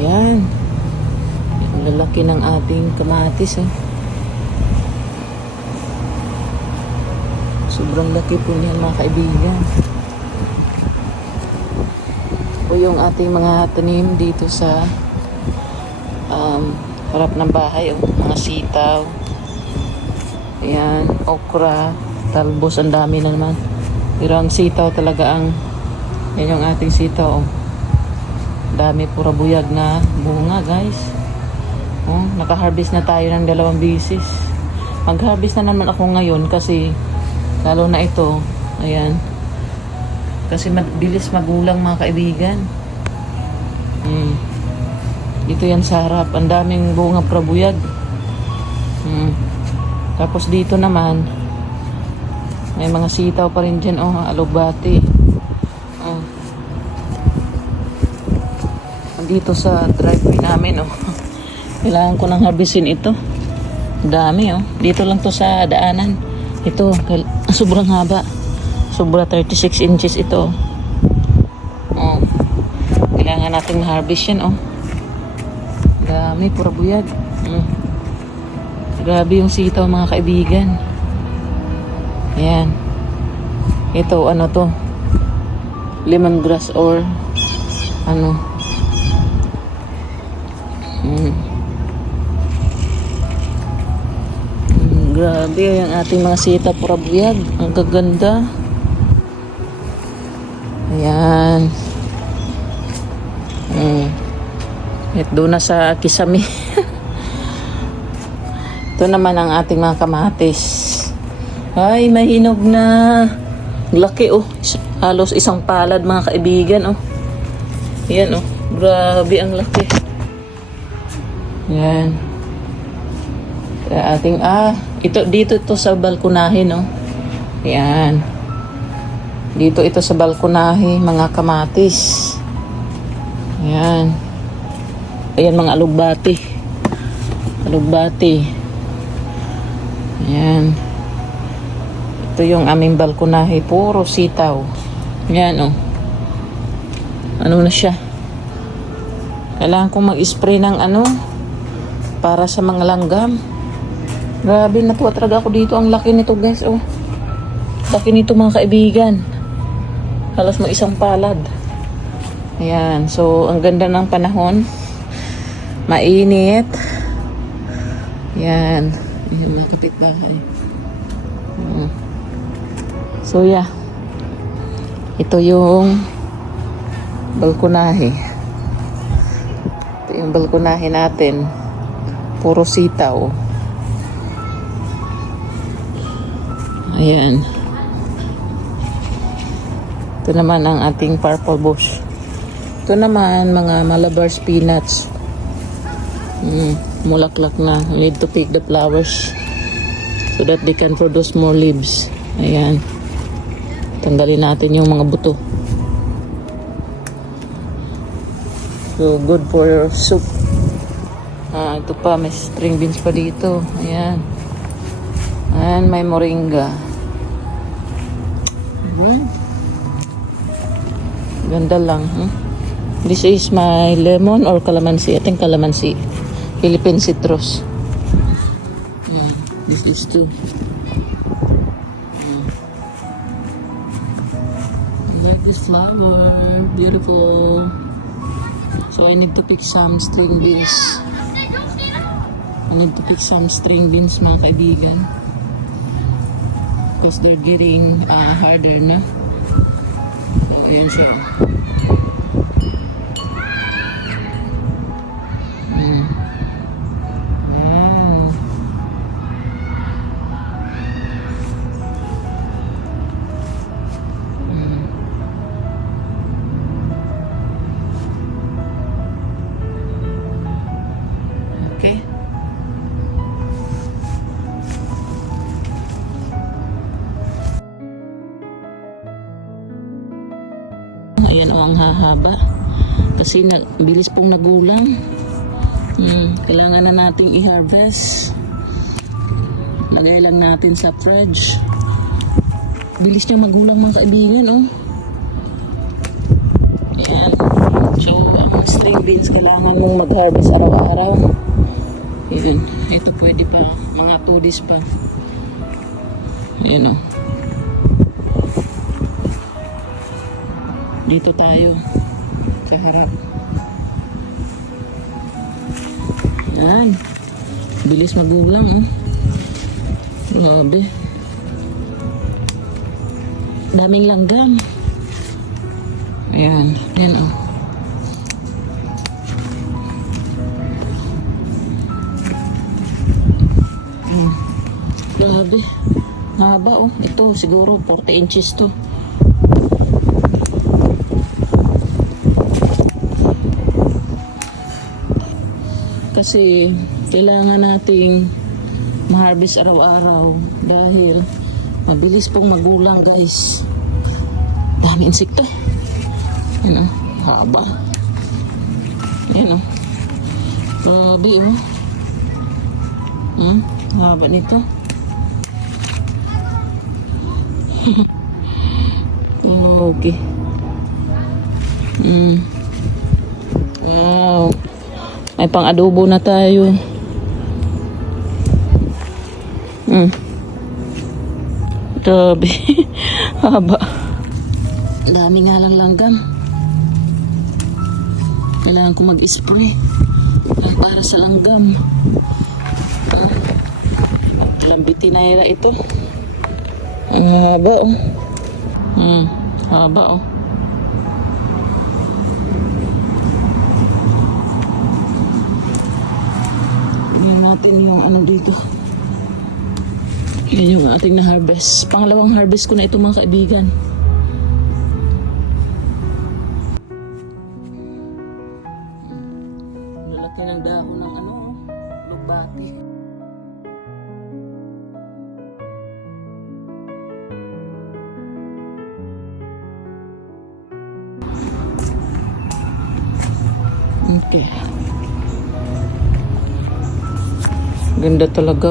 Ayan. Ang lalaki ng ating kamatis. Sobrang laki po niyan mga kaibigan. O yung ating mga tanim dito sa harap ng bahay. Mga sitaw. Ayan. Okra. Talbos. Ang dami na naman. Pero ang sitaw talaga ang yan yung ating sitaw. Dami pura buyag na bunga guys. Naka-harvest na tayo ng 2 bisis. Mag-harvest na naman ako ngayon kasi lalo na ito. Ayan. Kasi bilis magulang mga kaibigan. Ito yan sa harap. Ang daming bunga pura buyag. Tapos dito naman may mga sitaw pa rin dyan. Alugbati. Dito sa driveway namin kailangan ko nang harvestin ito. Dami dito lang to sa daanan. Ito sobrang haba, sobra 36 inches ito. Kailangan natin harvest yan. Dami pura buyag. Grabe yung sitaw mga kaibigan. Ayan. Ito ano to, lemongrass or ano. Grabe yung ating mga sita pura buyag. Ang gaganda. Ayan. Ito na sa kisame. Ito naman ang ating mga kamatis. Ay, mahinog na. Laki halos isang palad mga kaibigan. Ayan grabe ang laki. Yan. Ating dito ito sa balkonahe Yan. Dito ito sa balkonahe mga kamatis. Yan. Ayan mga alugbati. Yan. Ito yung aming balkonahe, puro sitaw. Yan ano na siya. Kailangan kong mag-spray ng para sa mga langgam. Grabe, natuwa talaga ako dito. Ang laki nito guys. Laki nito mga kaibigan. Halos mo isang palad. Ayan. So, ang ganda ng panahon. Mainit. Ayan. Ayan, mga kapitbahay. So, yeah. Ito yung balkonahe. Ito yung balkonahe natin. Puro sitaw. Ayan. Ito naman ang ating purple bush. Ito naman mga Malabar spinach. Mulaklak na. We need to pick the flowers so that they can produce more leaves. Ayan. Tanggalin natin yung mga buto. So good for soup. Ito pa, may string beans pa dito. Ayan. And may moringa. Ganda lang. This is my lemon or calamansi. I think calamansi. Philippine citrus. This is too. I like this flower. Beautiful. So I need to pick some string beans. Mga kaibigan. Because they're getting harder na. So, ayan siya. Okay. Ayan ang hahaba. Kasi bilis pong nagulang. Kailangan na nating i-harvest. Lagay lang natin sa fridge. Bilis niyang magulang mga kaibigan. Ayan. So, ang string beans, kailangan mong mag-harvest araw-araw. Yun. Ito pwede pa. Mga 2 days pa. Ayan o. Dito tayo. Sa harap. Yan. Bilis magulang oh. Grabe. Daming langgam. Ayan. Yan oh. Grabe. Haba oh. Ito siguro 40 inches to. Kasi kailangan nating ma-harvest araw-araw dahil mabilis pong magulang guys. Dami insekto. Yan oh. Haba. Yan oh. Grabe oh. Haba nito. Okay. Wow. May pang-adobo na tayo. Grabe. Haba. Dami nga lang langgam. Kailangan ko mag-spray. Para sa langgam. Lambitin na nila ito. Ang haba oh. Haba oh. Tingnan natin yung ano dito. Yan yung ating na-harvest. Pangalawang harvest ko na ito mga kaibigan. Lalaki ng dahon ng ano, lugbati. Okay. Ganda talaga.